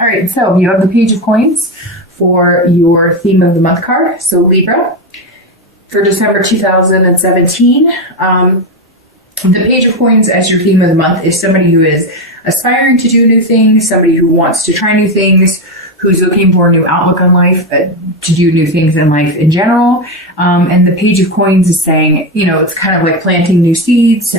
All right, so you have the Page of Coins for your theme of the month card. So Libra, for December 2017, the Page of Coins as your theme of the month is somebody who is aspiring to do new things, somebody who wants to try new things, who's looking for a new outlook on life, to do new things in life in general. And the Page of Coins is saying, it's kind of like planting new seeds,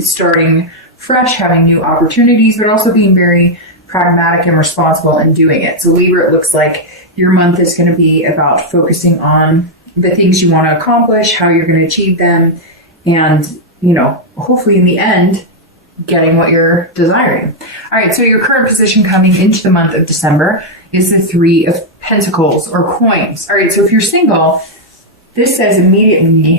starting fresh, having new opportunities, but also being very pragmatic and responsible in doing it. So Libra, it looks like your month is going to be about focusing on the things you want to accomplish, how you're going to achieve them, and, hopefully in the end, getting what you're desiring. All right, so your current position coming into the month of December is the Three of Pentacles or coins. All right, so if you're single, this says immediately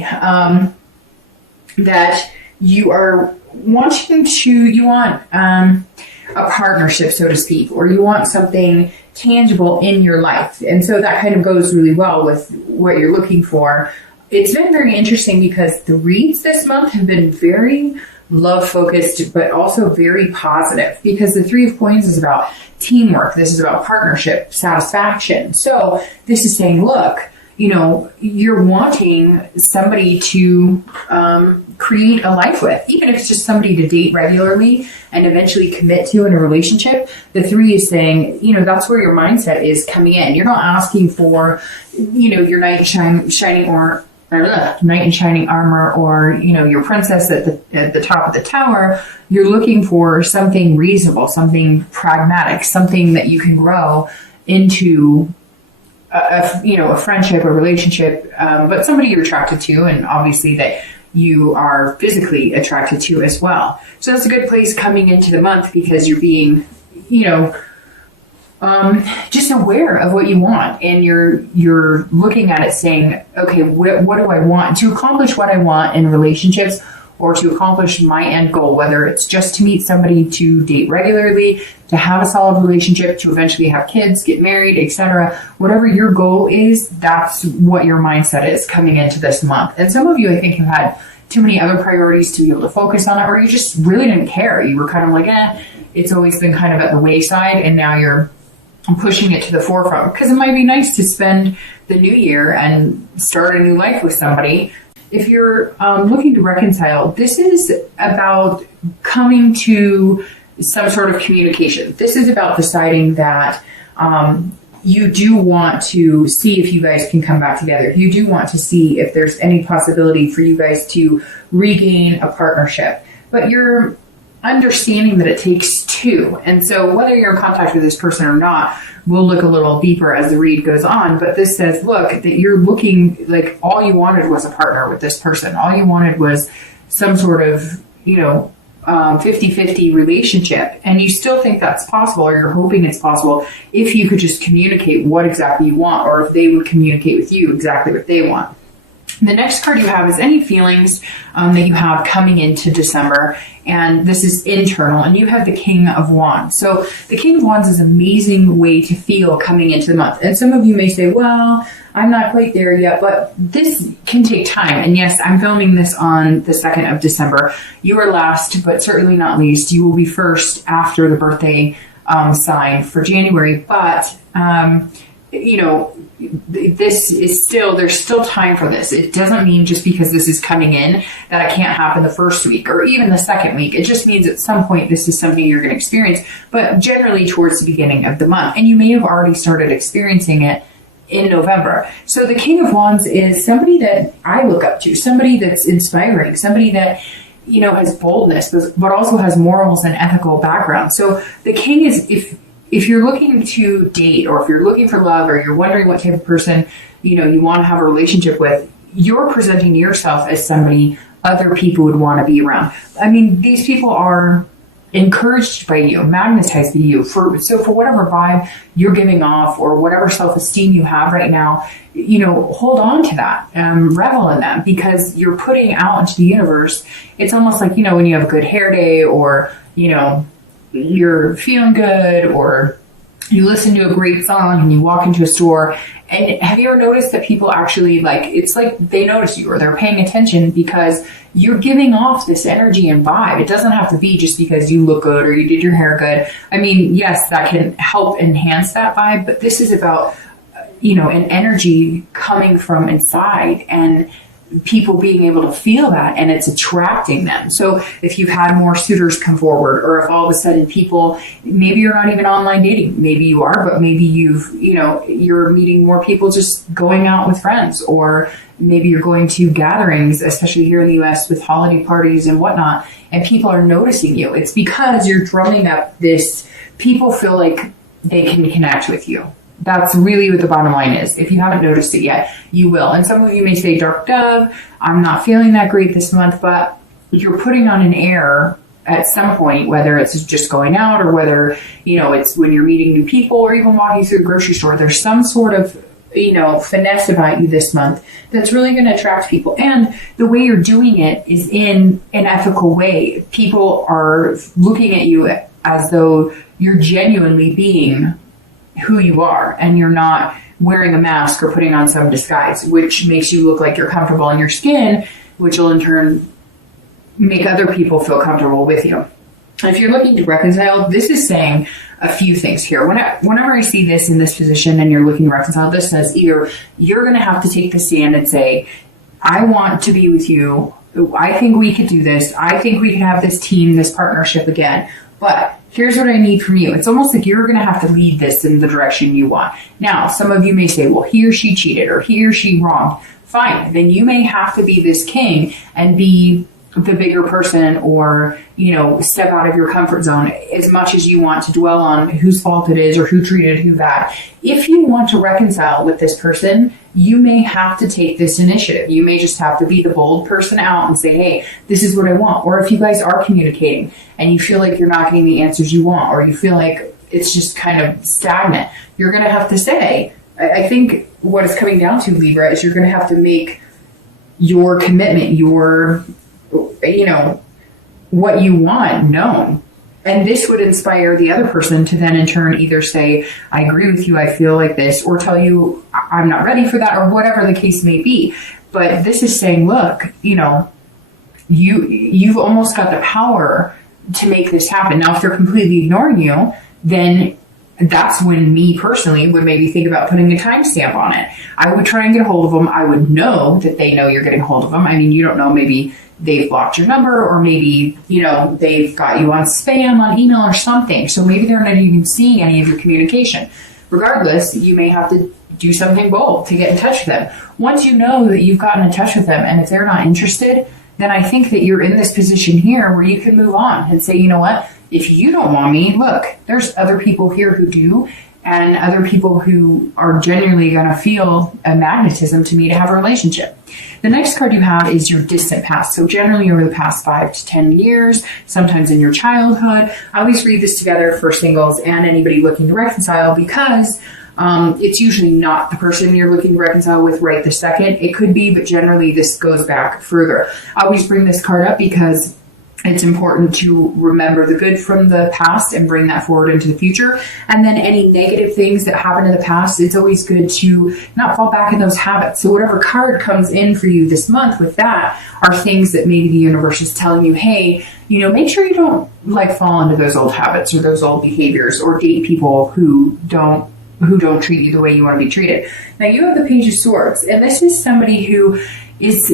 that you are wanting to, you want a partnership, so to speak, or you want something tangible in your life. And so that kind of goes really well with what you're looking for. It's been very interesting because the reads this month have been very love focused, but also very positive, because the Three of Coins is about teamwork. This is about partnership, satisfaction. So this is saying, look, you're wanting somebody to create a life with, even if it's just somebody to date regularly and eventually commit to in a relationship. The Three is saying, that's where your mindset is coming in. You're not asking for, your knight in shining armor, or your princess at the top of the tower. You're looking for something reasonable, something pragmatic, something that you can grow into a friendship, a relationship, but somebody you're attracted to, and obviously that you are physically attracted to as well. So that's a good place coming into the month, because you're being, just aware of what you want, and you're looking at it saying, okay, what do I want to accomplish? What I want in relationships, or to accomplish my end goal, whether it's just to meet somebody, to date regularly, to have a solid relationship, to eventually have kids, get married, etc. Whatever your goal is, that's what your mindset is coming into this month. And some of you, I think, have had too many other priorities to be able to focus on it, or you just really didn't care. You were kind of like, it's always been kind of at the wayside, and now you're pushing it to the forefront, because it might be nice to spend the new year and start a new life with somebody. If you're looking to reconcile, this is about coming to some sort of communication. This is about deciding that you do want to see if you guys can come back together. You do want to see if there's any possibility for you guys to regain a partnership. But you're understanding that it takes two. And so whether you're in contact with this person or not, we'll look a little deeper as the read goes on. But this says, look, that you're looking like all you wanted was a partner with this person. All you wanted was some sort of, 50-50 relationship. And you still think that's possible, or you're hoping it's possible, if you could just communicate what exactly you want, or if they would communicate with you exactly what they want. The next card you have is any feelings that you have coming into December, and this is internal, and you have the King of Wands. So the King of Wands is an amazing way to feel coming into the month. And some of you may say, well, I'm not quite there yet, but this can take time. And yes, I'm filming this on the 2nd of December. You are last, but certainly not least. You will be first after the birthday sign for January. But, this is there's still time for this. It doesn't mean just because this is coming in that it can't happen the first week or even the second week. It just means at some point this is something you're going to experience, but generally towards the beginning of the month. And you may have already started experiencing it in November. So the King of Wands is somebody that I look up to, somebody that's inspiring, somebody that has boldness, but also has morals and ethical background. So the King is, if you're looking to date, or if you're looking for love, or you're wondering what type of person, you want to have a relationship with, you're presenting yourself as somebody other people would want to be around. I mean, these people are encouraged by you, magnetized by you. For whatever vibe you're giving off, or whatever self-esteem you have right now, hold on to that, revel in that, because you're putting out into the universe. It's almost like, when you have a good hair day, or, you're feeling good, or you listen to a great song and you walk into a store. And have you ever noticed that people actually it's like they notice you or they're paying attention because you're giving off this energy and vibe. It doesn't have to be just because you look good or you did your hair good. I mean, yes, that can help enhance that vibe, but this is about, an energy coming from inside and people being able to feel that, and it's attracting them. So if you've had more suitors come forward, or if all of a sudden people, maybe you're not even online dating, maybe you are, but maybe you're meeting more people just going out with friends, or maybe you're going to gatherings, especially here in the US with holiday parties and whatnot, and people are noticing you. It's because you're drumming up this, people feel like they can connect with you. That's really what the bottom line is. If you haven't noticed it yet, you will. And some of you may say, Dark Dove, I'm not feeling that great this month, but you're putting on an air at some point, whether it's just going out or whether, it's when you're meeting new people or even walking through the grocery store. There's some sort of, finesse about you this month that's really going to attract people. And the way you're doing it is in an ethical way. People are looking at you as though you're genuinely being who you are, and you're not wearing a mask or putting on some disguise, which makes you look like you're comfortable in your skin, which will in turn make other people feel comfortable with you. If you're looking to reconcile, this is saying a few things here. Whenever I see this in this position and you're looking to reconcile, this says either you're going to have to take the stand and say, I want to be with you. I think we could do this. I think we can have this team, this partnership again. But here's what I need from you. It's almost like you're going to have to lead this in the direction you want. Now, some of you may say, well, he or she cheated or he or she wronged. Fine. Then you may have to be this king and be the bigger person, or, step out of your comfort zone as much as you want to dwell on whose fault it is or who treated who bad. If you want to reconcile with this person, you may have to take this initiative. You may just have to be the bold person out and say, hey, this is what I want. Or if you guys are communicating and you feel like you're not getting the answers you want, or you feel like it's just kind of stagnant, you're going to have to say, I think what it's coming down to, Libra, is you're going to have to make your commitment, your what you want known. And this would inspire the other person to then in turn either say, I agree with you, I feel like this, or tell you, I'm not ready for that, or whatever the case may be. But this is saying, look, you've almost got the power to make this happen. Now, if they're completely ignoring you, then that's when me personally would maybe think about putting a timestamp on it. I would try and get a hold of them. I would know that they know you're getting a hold of them. I mean, you don't know, maybe they've blocked your number, or maybe, they've got you on spam on email or something. So maybe they're not even seeing any of your communication. Regardless, you may have to do something bold to get in touch with them. Once you know that you've gotten in touch with them, and if they're not interested, then I think that you're in this position here where you can move on and say, you know what? If you don't want me, look, there's other people here who do, and other people who are genuinely going to feel a magnetism to me to have a relationship. The next card you have is your distant past. So generally over the past 5 to 10 years, sometimes in your childhood. I always read this together for singles and anybody looking to reconcile, because it's usually not the person you're looking to reconcile with right this second. It could be, but generally this goes back further. I always bring this card up because it's important to remember the good from the past and bring that forward into the future. And then any negative things that happened in the past, it's always good to not fall back in those habits. So whatever card comes in for you this month with that are things that maybe the universe is telling you, hey, make sure you don't fall into those old habits or those old behaviors, or date people who don't treat you the way you want to be treated. Now you have the Page of Swords, and this is somebody who is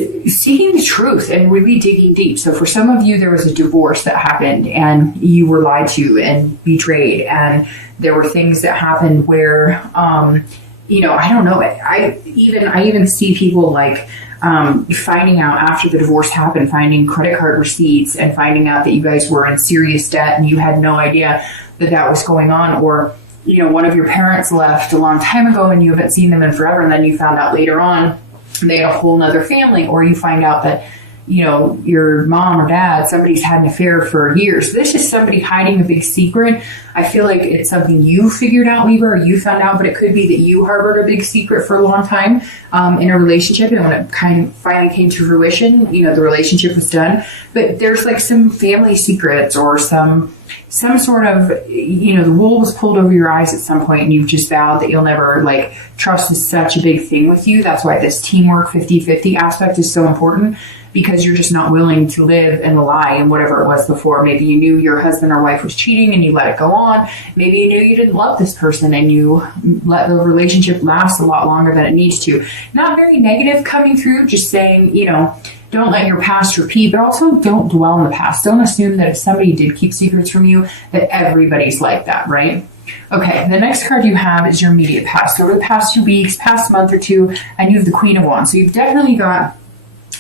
seeking the truth and really digging deep. So for some of you, there was a divorce that happened and you were lied to and betrayed. And there were things that happened where, I don't know. I even see people finding out after the divorce happened, finding credit card receipts and finding out that you guys were in serious debt and you had no idea that was going on. Or, one of your parents left a long time ago and you haven't seen them in forever. And then you found out later on they had a whole nother family, or you find out that, your mom or dad, somebody's had an affair for years. This is somebody hiding a big secret. I feel like it's something you figured out, Libra, or you found out, but it could be that you harbored a big secret for a long time in a relationship. And when it finally came to fruition, the relationship was done. But there's like some family secrets or some sort of, the wool was pulled over your eyes at some point, and you've just vowed that you'll never, trust is such a big thing with you. That's why this teamwork 50-50 aspect is so important, because you're just not willing to live in the lie and whatever it was before. Maybe you knew your husband or wife was cheating and you let it go on. Maybe you knew you didn't love this person and you let the relationship last a lot longer than it needs to. Not very negative coming through, just saying, don't let your past repeat, but also don't dwell in the past. Don't assume that if somebody did keep secrets from you, that everybody's like that, right? Okay, the next card you have is your immediate past. Over the past 2 weeks, past month or two, and you have the Queen of Wands. So you've definitely got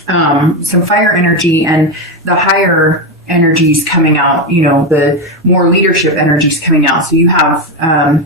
some fire energy and the higher energies coming out, the more leadership energies coming out. So you have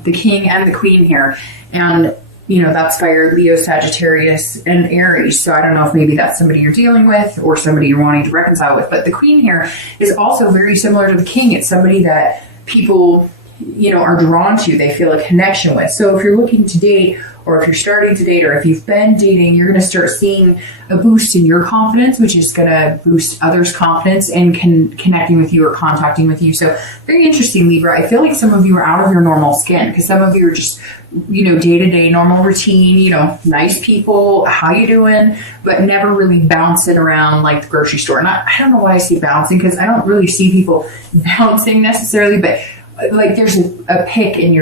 the King and the Queen here. And, that's fire, Leo, Sagittarius, and Aries. So I don't know if maybe that's somebody you're dealing with or somebody you're wanting to reconcile with. But the Queen here is also very similar to the King. It's somebody that people, are drawn to. They feel a connection with. So if you're looking to date, or if you're starting to date, or if you've been dating, you're going to start seeing a boost in your confidence, which is going to boost others' confidence and connecting with you or contacting with you. So very interesting, Libra. I feel like some of you are out of your normal skin, because some of you are just, day-to-day normal routine, nice people, how you doing, but never really bouncing around like the grocery store. And I don't know why I say bouncing, because I don't really see people bouncing necessarily, but there's a pickup in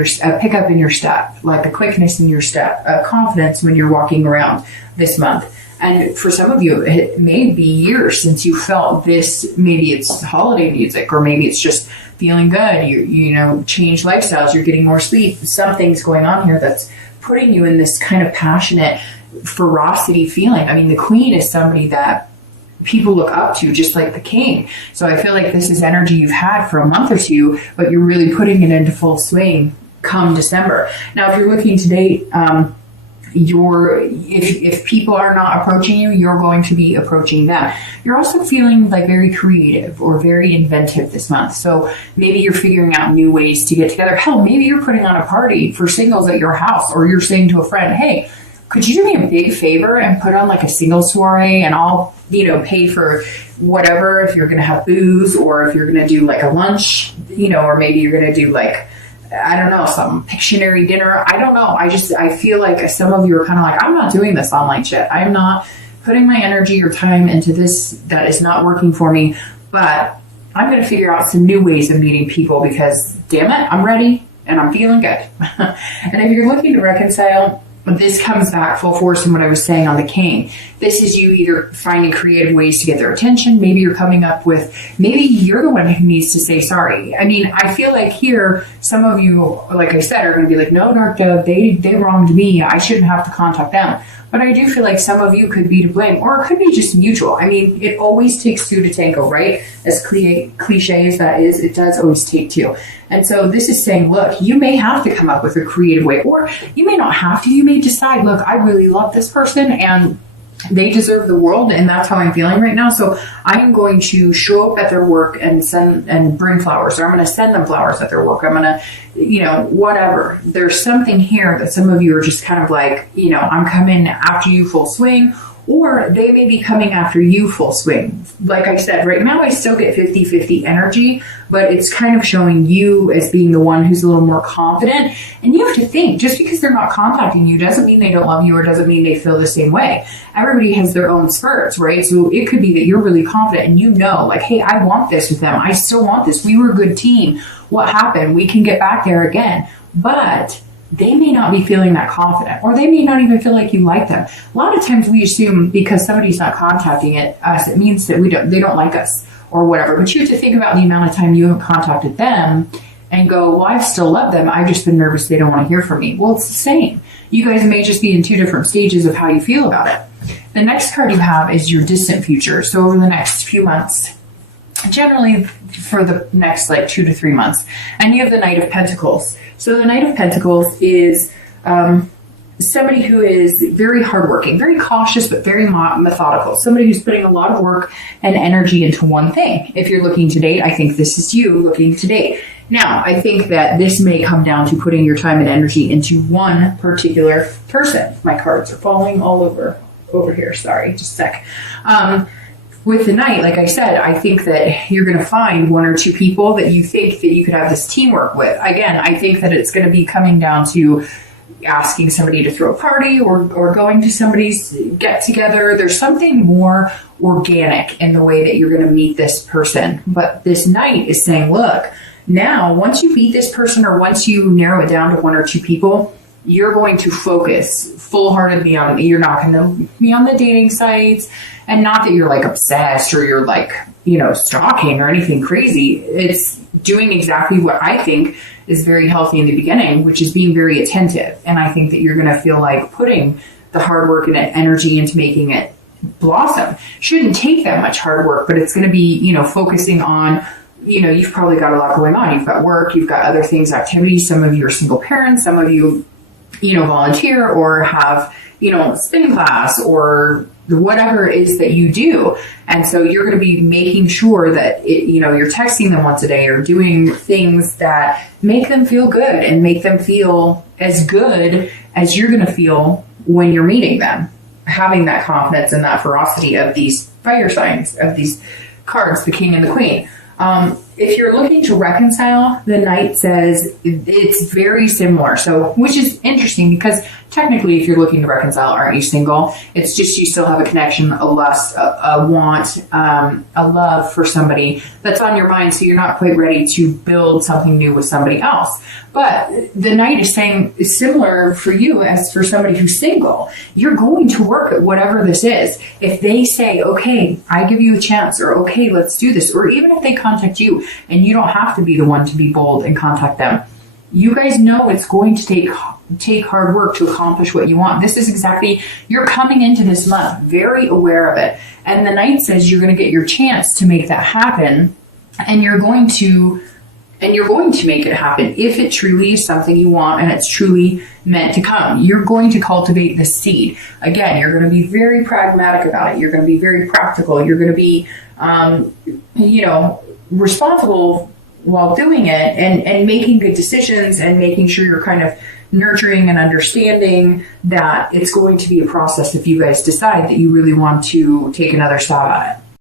your step, like a quickness in your step, a confidence when you're walking around this month. And for some of you, it may be years since you felt this. Maybe it's holiday music, or maybe it's just feeling good. You change lifestyles, you're getting more sleep. Something's going on here that's putting you in this kind of passionate ferocity feeling. I mean, the Queen is somebody that people look up to, just like the King. So I feel like this is energy you've had for a month or two, but you're really putting it into full swing come December. Now, if you're looking to date, if people are not approaching you, you're going to be approaching them. You're also feeling like very creative or very inventive this month. So maybe you're figuring out new ways to get together. Hell, maybe you're putting on a party for singles at your house, or you're saying to a friend, hey, could you do me a big favor and put on like a single soiree, and I'll, pay for whatever, if you're going to have booze, or if you're going to do like a lunch, or maybe you're going to do like, I don't know, some Pictionary dinner. I don't know. I feel like some of you are kind of like, I'm not doing this online shit. I'm not putting my energy or time into this. That is not working for me, but I'm going to figure out some new ways of meeting people, because damn it, I'm ready and I'm feeling good. And if you're looking to reconcile, this comes back full force in what I was saying on the King. This is you either finding creative ways to get their attention. Maybe you're coming up with, maybe you're the one who needs to say sorry. I mean, I feel like here, some of you, like I said, are going to be like, no, Dark Dove, they wronged me. I shouldn't have to contact them. But I do feel like some of you could be to blame, or it could be just mutual. I mean, it always takes two to tango, right? As cliche as that is, it does always take two. And so this is saying, look, you may have to come up with a creative way, or you may not have to. You may decide, look, I really love this person and they deserve the world, and that's how I'm feeling right now. So I'm going to show up at their work and bring flowers, or I'm going to send them flowers at their work. I'm going to, whatever. There's something here that some of you are just kind of like, I'm coming after you full swing, or they may be coming after you full swing. Like I said, right now I still get 50-50 energy, but it's kind of showing you as being the one who's a little more confident. And you have to think, just because they're not contacting you doesn't mean they don't love you, or doesn't mean they feel the same way. Everybody has their own spurts, right? So it could be that you're really confident and like, hey, I want this with them. I still want this. We were a good team. What happened? We can get back there again. But they may not be feeling that confident, or they may not even feel like you like them. A lot of times we assume because somebody's not contacting us, it means that they don't like us or whatever. But you have to think about the amount of time you haven't contacted them and go, well, I still love them. I've just been nervous they don't want to hear from me. Well, it's the same. You guys may just be in two different stages of how you feel about it. The next card you have is your distant future. So over the next few months, generally for the next 2 to 3 months. And you have the Knight of Pentacles. So the Knight of Pentacles is somebody who is very hardworking, very cautious, but very methodical. Somebody who's putting a lot of work and energy into one thing. If you're looking to date, I think this is you looking to date. Now, I think that this may come down to putting your time and energy into one particular person. My cards are falling all over here. Sorry, just a sec. With the Knight, like I said, I think that you're going to find one or two people that you think that you could have this teamwork with. Again, I think that it's going to be coming down to asking somebody to throw a party or going to somebody's get together. There's something more organic in the way that you're going to meet this person. But this Knight is saying, look, now once you meet this person or once you narrow it down to one or two people, you're going to focus full-heartedly on it. You're not going to be on the dating sites, and not that you're like obsessed or you're like, stalking or anything crazy. It's doing exactly what I think is very healthy in the beginning, which is being very attentive. And I think that you're going to feel like putting the hard work and energy into making it blossom. Shouldn't take that much hard work, but it's going to be, focusing on, you've probably got a lot going on. You've got work, you've got other things, activities. Some of you are single parents, some of you, volunteer or have, spin class or whatever it is that you do. And so you're going to be making sure that, you're texting them once a day or doing things that make them feel good and make them feel as good as you're going to feel when you're meeting them. Having that confidence and that ferocity of these fire signs, of these cards, the King and the Queen. If you're looking to reconcile, the Knight says it's very similar. So, which is interesting because technically if you're looking to reconcile, aren't you single? It's just you still have a connection, a lust, a want, a love for somebody that's on your mind. So you're not quite ready to build something new with somebody else. But the Knight is saying it's similar for you as for somebody who's single. You're going to work at whatever this is. If they say, okay, I give you a chance, or okay, let's do this, or even if they contact you and you don't have to be the one to be bold and contact them, you guys know it's going to take hard work to accomplish what you want. This is exactly, you're coming into this month very aware of it. And the Knight says you're going to get your chance to make that happen, and you're going to make it happen if it truly is something you want and it's truly meant to come. You're going to cultivate this seed. Again, you're going to be very pragmatic about it. You're going to be very practical. You're going to be, responsible while doing it and making good decisions and making sure you're kind of nurturing and understanding that it's going to be a process if you guys decide that you really want to take another stab at it.